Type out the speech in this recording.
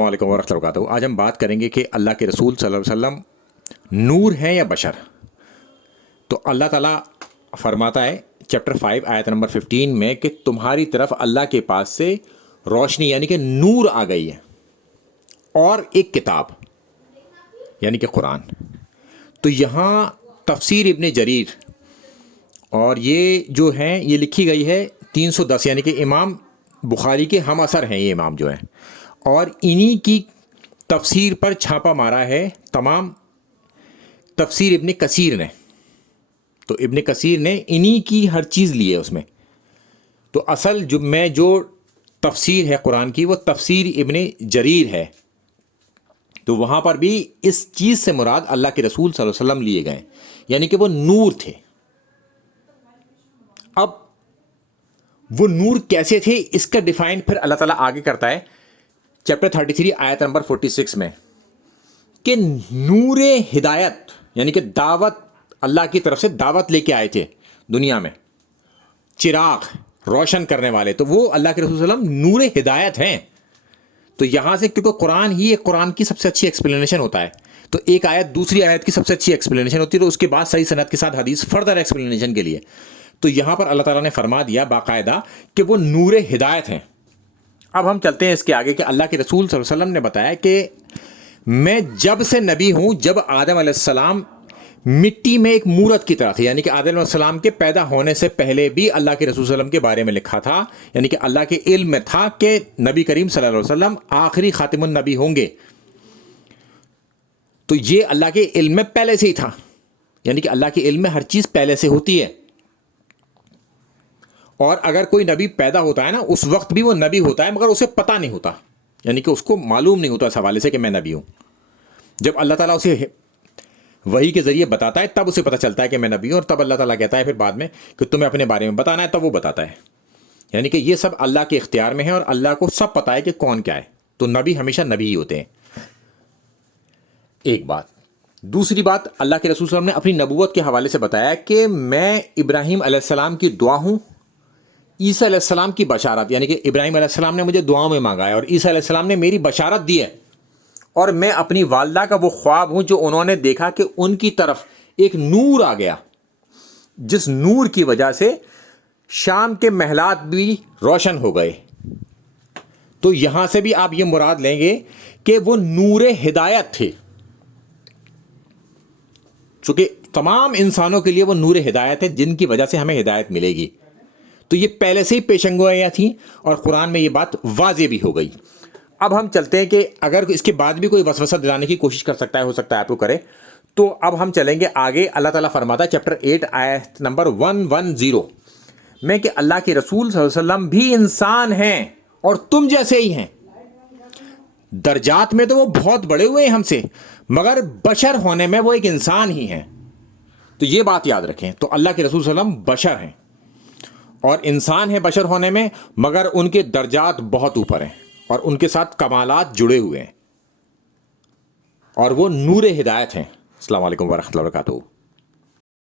السلام علیکم ورحمۃ اللہ وبرکاتہ۔ آج ہم بات کریں گے کہ اللہ کے رسول صلی اللہ علیہ وسلم نور ہیں یا بشر۔ تو اللہ تعالیٰ فرماتا ہے چیپٹر 5 آیت نمبر 15 میں کہ تمہاری طرف اللہ کے پاس سے روشنی یعنی کہ نور آ گئی ہے اور ایک کتاب یعنی کہ قرآن۔ تو یہاں تفسیر ابن جریر اور یہ جو ہیں یہ لکھی گئی ہے 310 یعنی کہ امام بخاری کے ہم اثر ہیں یہ امام جو ہیں، اور انہی کی تفسیر پر چھاپا مارا ہے تمام تفسیر ابن کثیر نے۔ تو ابن کثیر نے انہی کی ہر چیز لی ہے اس میں۔ تو اصل جو تفسیر ہے قرآن کی وہ تفسیر ابن جریر ہے۔ تو وہاں پر بھی اس چیز سے مراد اللہ کے رسول صلی اللہ علیہ وسلم لیے گئے، یعنی کہ وہ نور تھے۔ اب وہ نور کیسے تھے اس کا ڈیفائن پھر اللہ تعالیٰ آگے کرتا ہے چیپٹر 33 آیت نمبر 46 میں کہ نور ہدایت یعنی کہ دعوت، اللہ کی طرف سے دعوت لے کے آئے تھے دنیا میں، چراغ روشن کرنے والے، تو وہ اللہ کے رسول صلی اللہ علیہ وسلم نور ہدایت ہیں۔ تو یہاں سے کیونکہ قرآن ہی قرآن کی سب سے اچھی ایکسپلینیشن ہوتا ہے، تو ایک آیت دوسری آیت کی سب سے اچھی ایکسپلینیشن ہوتی ہے، تو اس کے بعد صحیح سند کے ساتھ حدیث فردر ایکسپلینیشن کے لیے۔ تو یہاں پر اللہ تعالیٰ نے فرما دیا باقاعدہ کہ وہ نور ہدایت ہیں۔ اب ہم چلتے ہیں اس کے آگے کہ اللہ کے رسول صلی اللہ علیہ وسلم نے بتایا کہ میں جب سے نبی ہوں، جب آدم علیہ السلام مٹی میں ایک مورت کی طرح تھے، یعنی کہ آدم علیہ السلام کے پیدا ہونے سے پہلے بھی اللہ کے رسول صلی اللہ علیہ وسلم کے بارے میں لکھا تھا، یعنی کہ اللہ کے علم میں تھا کہ نبی کریم صلی اللہ علیہ وسلم آخری خاتم النبی ہوں گے۔ تو یہ اللہ کے علم میں پہلے سے ہی تھا، یعنی کہ اللہ کے علم میں ہر چیز پہلے سے ہوتی ہے، اور اگر کوئی نبی پیدا ہوتا ہے نا اس وقت بھی وہ نبی ہوتا ہے، مگر اسے پتہ نہیں ہوتا، یعنی کہ اس کو معلوم نہیں ہوتا اس حوالے سے کہ میں نبی ہوں۔ جب اللہ تعالیٰ اسے وحی کے ذریعے بتاتا ہے تب اسے پتہ چلتا ہے کہ میں نبی ہوں، اور تب اللہ تعالیٰ کہتا ہے پھر بعد میں کہ تمہیں اپنے بارے میں بتانا ہے، تب وہ بتاتا ہے۔ یعنی کہ یہ سب اللہ کے اختیار میں ہے اور اللہ کو سب پتہ ہے کہ کون کیا ہے، تو نبی ہمیشہ نبی ہی ہوتے ہیں۔ ایک بات۔ دوسری بات، اللہ کے رسول صلی اللہ علیہ وسلم نے اپنی نبوت کے حوالے سے بتایا کہ میں ابراہیم علیہ السلام کی دعا ہوں، عیسیٰ علیہ السلام کی بشارت، یعنی کہ ابراہیم علیہ السلام نے مجھے دعاؤں میں مانگا ہے اور عیسیٰ علیہ السلام نے میری بشارت دی ہے، اور میں اپنی والدہ کا وہ خواب ہوں جو انہوں نے دیکھا کہ ان کی طرف ایک نور آ گیا، جس نور کی وجہ سے شام کے محلات بھی روشن ہو گئے۔ تو یہاں سے بھی آپ یہ مراد لیں گے کہ وہ نور ہدایت تھے، چونکہ تمام انسانوں کے لیے وہ نور ہدایت ہے جن کی وجہ سے ہمیں ہدایت ملے گی۔ تو یہ پہلے سے ہی پیشن گوئیاں تھیں اور قرآن میں یہ بات واضح بھی ہو گئی۔ اب ہم چلتے ہیں کہ اگر اس کے بعد بھی کوئی وسوسہ دلانے کی کوشش کر سکتا ہے، ہو سکتا ہے آپ کو کرے، تو اب ہم چلیں گے آگے۔ اللہ تعالیٰ فرماتا ہے چیپٹر 8 آیت نمبر 110 میں کہ اللہ کے رسول صلی اللہ علیہ وسلم بھی انسان ہیں اور تم جیسے ہی ہیں، درجات میں تو وہ بہت بڑے ہوئے ہیں ہم سے، مگر بشر ہونے میں وہ ایک انسان ہی ہیں۔ تو یہ بات یاد رکھیں۔ تو اللہ کے رسول صلی اللہ علیہ وسلم بشر ہیں اور انسان ہیں بشر ہونے میں، مگر ان کے درجات بہت اوپر ہیں اور ان کے ساتھ کمالات جڑے ہوئے ہیں، اور وہ نور ہدایت ہیں۔ السلام علیکم ورحمۃ اللہ وبرکاتہ۔